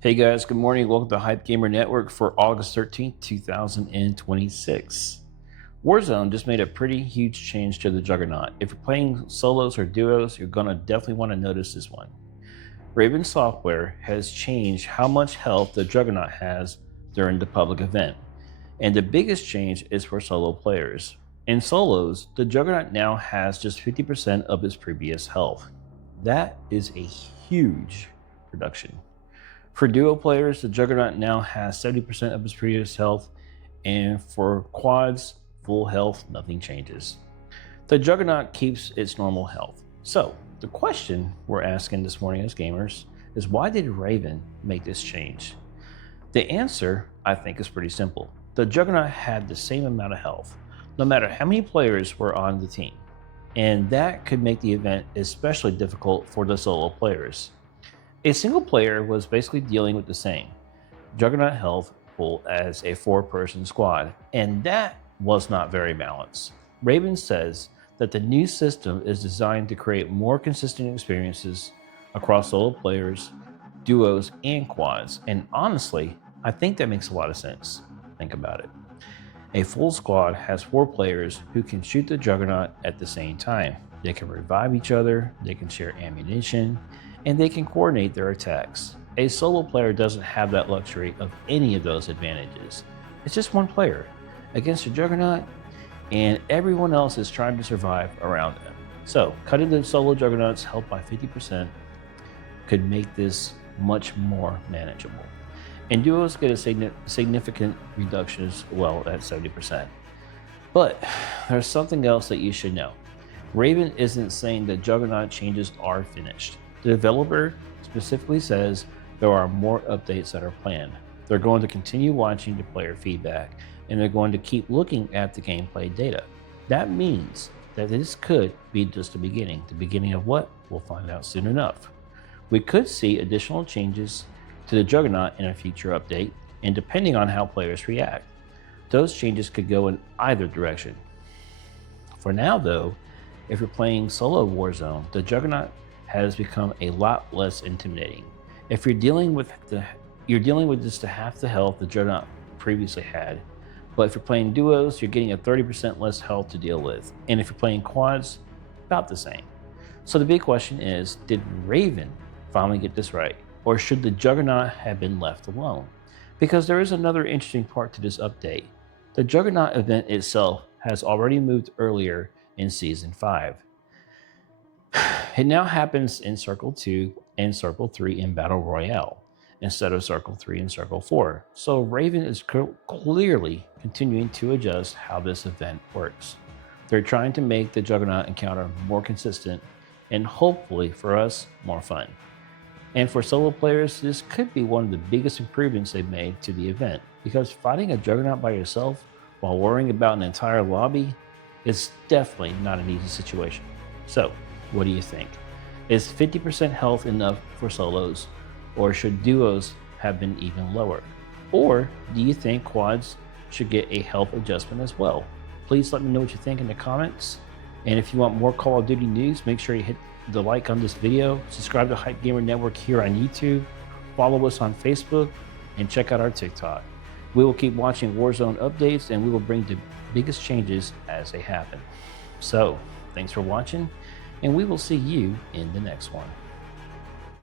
Hey guys, good morning. Welcome to Hype Gamer Network for August 13th, 2026. Warzone just made a pretty huge change to the Juggernaut. If you're playing solos or duos, you're going to definitely want to notice this one. Raven Software has changed how much health the Juggernaut has during the public event. And the biggest change is for solo players. In solos, the Juggernaut now has just 50% of its previous health. That is a huge reduction. For duo players, the Juggernaut now has 70% of its previous health, and for quads, full health, nothing changes. The Juggernaut keeps its normal health. So, the question we're asking this morning as gamers is why did Raven make this change? The answer, I think, is pretty simple. The Juggernaut had the same amount of health, no matter how many players were on the team, and that could make the event especially difficult for the solo players. A single player was basically dealing with the same Juggernaut health pool as a 4-person squad, and that was not very balanced. Raven says that the new system is designed to create more consistent experiences across solo players, duos, and quads, and honestly, I think that makes a lot of sense. Think about it. A full squad has 4 players who can shoot the Juggernaut at the same time. They can revive each other, they can share ammunition, and they can coordinate their attacks. A solo player doesn't have that luxury of any of those advantages. It's just one player against a Juggernaut, and everyone else is trying to survive around them. So, cutting the solo Juggernaut's health by 50% could make this much more manageable. And duos get a significant reduction as well at 70%. But there's something else that you should know. Raven isn't saying that Juggernaut changes are finished. The developer specifically says there are more updates that are planned. They're going to continue watching the player feedback, and they're going to keep looking at the gameplay data. That means that this could be just the beginning. The beginning of what? We'll find out soon enough. We could see additional changes to the Juggernaut in a future update, and depending on how players react, those changes could go in either direction. For now though, if you're playing solo Warzone, the Juggernaut has become a lot less intimidating. If you're dealing with just half the health the Juggernaut previously had, but if you're playing duos, you're getting a 30% less health to deal with, and if you're playing quads, about the same. So the big question is, did Raven finally get this right, or should the Juggernaut have been left alone? Because there is another interesting part to this update. The Juggernaut event itself has already moved earlier in Season 5. It now happens in Circle 2 and Circle 3 in Battle Royale, instead of Circle 3 and Circle 4. So Raven is clearly continuing to adjust how this event works. They're trying to make the Juggernaut encounter more consistent and hopefully for us, more fun. And for solo players, this could be one of the biggest improvements they've made to the event, because fighting a Juggernaut by yourself while worrying about an entire lobby is definitely not an easy situation. So, what do you think? Is 50% health enough for solos, or should duos have been even lower? Or do you think quads should get a health adjustment as well? Please let me know what you think in the comments. And if you want more Call of Duty news, make sure you hit the like on this video, subscribe to Hype Gamer Network here on YouTube, follow us on Facebook, and check out our TikTok. We will keep watching Warzone updates, and we will bring the biggest changes as they happen. So, thanks for watching, and we will see you in the next one.